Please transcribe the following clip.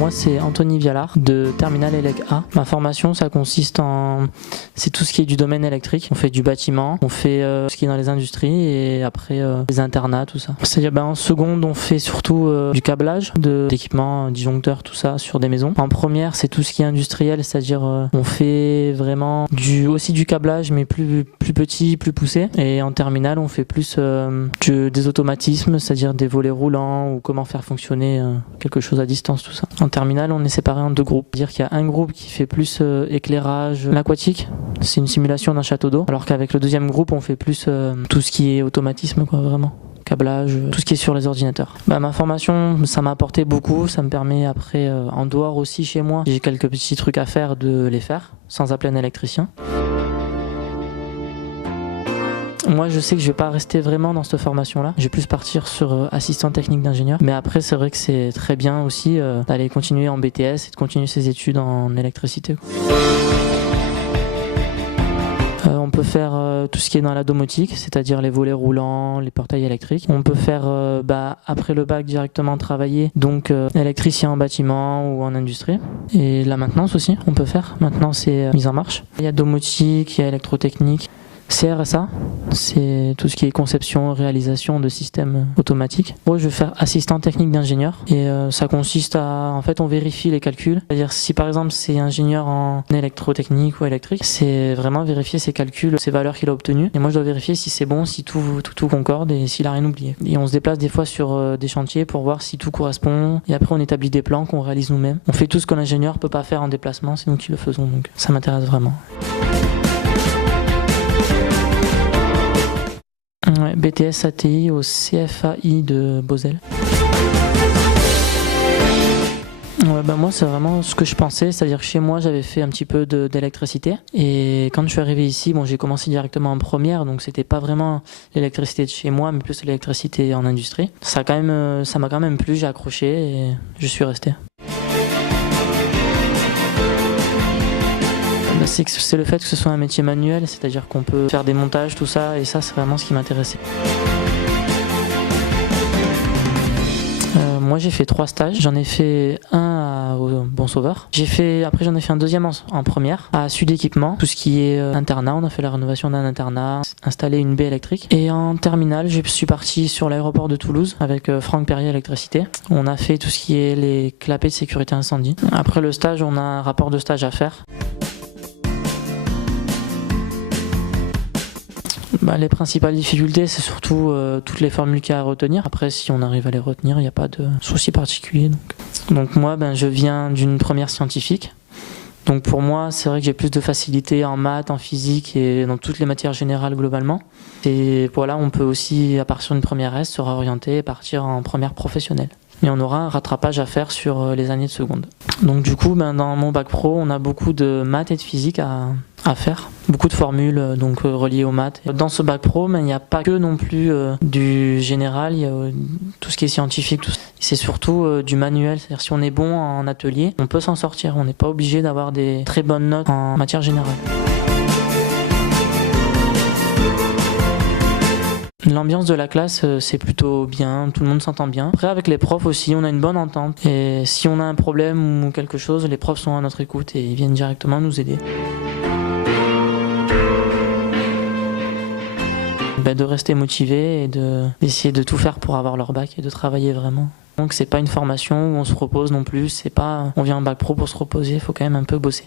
Moi c'est Anthony Vialard de Terminal Elec A. Ma formation ça consiste en... c'est tout ce qui est du domaine électrique. On fait du bâtiment, on fait ce qui est dans les industries et après les internats, tout ça. C'est-à-dire en seconde on fait surtout du câblage, d'équipements, disjoncteurs, tout ça sur des maisons. En première c'est tout ce qui est industriel, c'est-à-dire on fait vraiment aussi du câblage mais plus petit, plus poussé. Et en terminale on fait plus des automatismes, c'est-à-dire des volets roulants ou comment faire fonctionner quelque chose à distance, tout ça. En terminale on est séparé en deux groupes. C'est-à-dire qu'il y a un groupe qui fait plus éclairage aquatique, c'est une simulation d'un château d'eau, alors qu'avec le deuxième groupe on fait plus tout ce qui est automatisme, quoi, vraiment. Câblage, tout ce qui est sur les ordinateurs. Ma formation, ça m'a apporté beaucoup, ça me permet après, en dehors aussi chez moi, j'ai quelques petits trucs à faire, de les faire, sans appeler un électricien. Moi je sais que je vais pas rester vraiment dans cette formation là, je vais plus partir sur assistant technique d'ingénieur, mais après c'est vrai que c'est très bien aussi d'aller continuer en BTS et de continuer ses études en électricité. On peut faire tout ce qui est dans la domotique, c'est-à-dire les volets roulants, les portails électriques. On peut faire après le bac directement travailler, donc électricien en bâtiment ou en industrie. Et la maintenance aussi, on peut faire. Maintenant c'est mise en marche. Il y a domotique, il y a électrotechnique. CRSA, c'est tout ce qui est conception, réalisation de systèmes automatiques. Moi, je vais faire assistant technique d'ingénieur et ça consiste à, en fait, on vérifie les calculs. C'est-à-dire si par exemple c'est ingénieur en électrotechnique ou électrique, c'est vraiment vérifier ses calculs, ses valeurs qu'il a obtenues. Et moi, je dois vérifier si c'est bon, si tout concorde et s'il a rien oublié. Et on se déplace des fois sur des chantiers pour voir si tout correspond. Et après, on établit des plans qu'on réalise nous-mêmes. On fait tout ce qu'un ingénieur peut pas faire en déplacement, c'est nous qui le faisons. Donc ça m'intéresse vraiment. Ouais, BTS ATI au CFAI de Beauzelle. Ouais, moi c'est vraiment ce que je pensais, c'est-à-dire que chez moi j'avais fait un petit peu d'électricité et quand je suis arrivé ici, j'ai commencé directement en première, donc c'était pas vraiment l'électricité de chez moi mais plus l'électricité en industrie. Ça m'a quand même plu, j'ai accroché et je suis resté. C'est le fait que ce soit un métier manuel, c'est-à-dire qu'on peut faire des montages, tout ça, et ça c'est vraiment ce qui m'intéressait. Moi j'ai fait 3 stages, j'en ai fait un au Bon Sauveur, après j'en ai fait un deuxième en première, à Sud Équipement, tout ce qui est internat, on a fait la rénovation d'un internat, installé une baie électrique, et en terminale je suis parti sur l'aéroport de Toulouse avec Franck Perrier Électricité, on a fait tout ce qui est les clapets de sécurité incendie. Après le stage on a un rapport de stage à faire. Les principales difficultés, c'est surtout toutes les formules qu'il y a à retenir. Après, si on arrive à les retenir, il n'y a pas de souci particulier. Donc moi, je viens d'une première scientifique. Donc pour moi, c'est vrai que j'ai plus de facilité en maths, en physique et dans toutes les matières générales globalement. Et voilà, on peut aussi, à partir d'une première S, se réorienter et partir en première professionnelle. Mais on aura un rattrapage à faire sur les années de seconde. Donc du coup, dans mon bac pro, on a beaucoup de maths et de physique à faire. Beaucoup de formules reliées aux maths. Dans ce bac pro, il n'y a pas que non plus du général, il y a tout ce qui est scientifique. C'est surtout du manuel. C'est-à-dire si on est bon en atelier, on peut s'en sortir. On n'est pas obligé d'avoir des très bonnes notes en matière générale. L'ambiance de la classe, c'est plutôt bien, tout le monde s'entend bien. Après, avec les profs aussi, on a une bonne entente. Et si on a un problème ou quelque chose, les profs sont à notre écoute et ils viennent directement nous aider. De rester motivé et d'essayer de tout faire pour avoir leur bac et de travailler vraiment. Donc c'est pas une formation où on se repose non plus, c'est pas on vient en bac pro pour se reposer, il faut quand même un peu bosser.